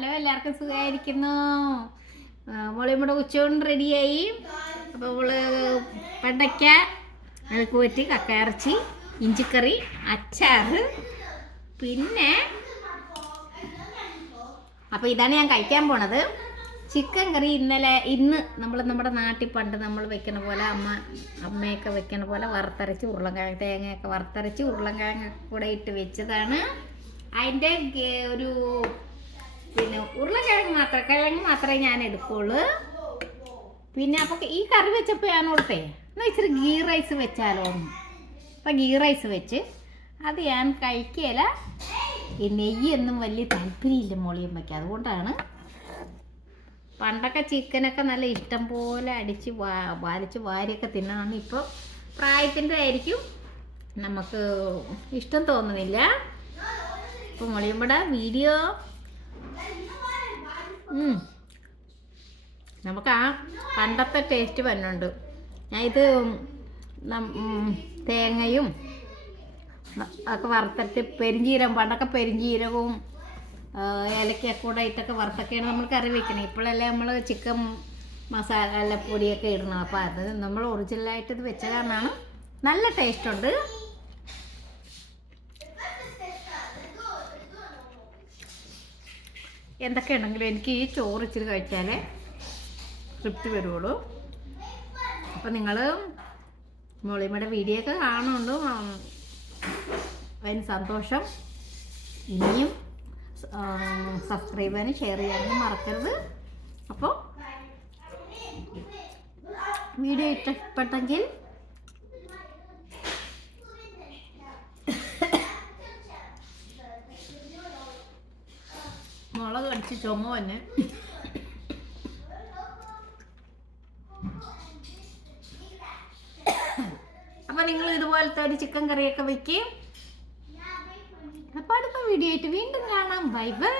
Hello എല്ലാവർക്കും സുഖമായിരിക്കുന്നു. മോളിമ്മടെ ഉച്ചകൊണ്ട് റെഡിയായി അപ്പോൾ മോൾ പണ്ടയ്ക്ക അത് കൂറ്റി കക്കയിറച്ചി ഇഞ്ചിക്കറി അച്ചാറ് പിന്നെ അപ്പോൾ ഇതാണ് ഞാൻ കഴിക്കാൻ പോണത്. ചിക്കൻ കറി ഇന്നലെ ഇന്ന് നമ്മൾ നമ്മുടെ നാട്ടിൽ പണ്ട് നമ്മൾ വെക്കണ പോലെ അമ്മ അമ്മയൊക്കെ വെക്കണ പോലെ വറുത്തരച്ച് ഉരുളൻകിഴങ്ങ് തേങ്ങയൊക്കെ വറുത്തരച്ച് ഉരുളങ്കിഴങ്ങ് കൂടെ ഇട്ട് വെച്ചതാണ്. അതിന്റെ ഒരു ഉരുളക്കിഴങ്ങ് മാത്രമേ ഞാൻ എടുക്കുള്ളൂ. പിന്നെ അപ്പോൾ ഈ കറി വെച്ചപ്പോൾ ഞാൻ കൊടുത്തേ എന്നാൽ ഇച്ചിരി ഗീ റൈസ് വെച്ചാലോ എന്ന്. അപ്പം ഗീ റൈസ് വെച്ച് അത് ഞാൻ കഴിക്കുകയില്ല ഈ നെയ്യൊന്നും വലിയ താല്പര്യമില്ല മോളിയും വയ്ക്കുക അതുകൊണ്ടാണ് പണ്ടൊക്കെ ചിക്കനൊക്കെ നല്ല ഇഷ്ടം പോലെ അടിച്ച് വാ വലിച്ച് വാരിയൊക്കെ തിന്നണം. ഇപ്പോൾ പ്രായത്തിന്റെ ആയിരിക്കും. നമുക്ക് ഇഷ്ടം തോന്നുന്നില്ല. ഇപ്പം മോളിയമ്മയുടെ വീഡിയോ. നമുക്ക് ആ പണ്ടത്തെ ടേസ്റ്റ് വരുന്നുണ്ട് ഞാൻ ഇത് തേങ്ങയും ഒക്കെ വറുത്തിട്ട് പെരിഞ്ചീരകം പണ്ടൊക്കെ പെരിഞ്ചീരകവും ആ, ഏലക്കയൊക്കെ കൂടെ ഇട്ടൊക്കെ വറുത്തൊക്കെയാണ് നമ്മൾ കറി വെക്കണത് ഇപ്പോഴല്ലേ നമ്മൾ ചിക്കൻ മസാല പൊടിയൊക്കെ ഇടണം അപ്പോൾ അത് നമ്മൾ ഒറിജിനലായിട്ട് ഇത് വെച്ചതാണെന്നാണ് നല്ല ടേസ്റ്റ് ഉണ്ട്. എന്തൊക്കെ ഉണ്ടെങ്കിലും എനിക്ക് ഈ ചോറ് ഇച്ചിരി കഴിച്ചാലേ തൃപ്തി വരുള്ളൂ അപ്പം നിങ്ങൾ മോളിമ്മയുടെ വീഡിയോ ഒക്കെ കാണുന്നുണ്ട്. അതിന് സന്തോഷം. ഇനിയും സബ്സ്ക്രൈബ് ചെയ്യാനും ഷെയർ ചെയ്യാനും മറക്കരുത്. അപ്പോൾ വീഡിയോ ഇഷ്ടപ്പെട്ടെങ്കിൽ കടിച്ച് ചുമ തന്നെ അപ്പം നിങ്ങൾ ഇതുപോലത്തെ ഒരു ചിക്കൻ കറിയൊക്കെ വെക്കുകയും അപ്പോൾ അടുത്ത വീഡിയോ ആയിട്ട് വീണ്ടും കാണാം. Bye bye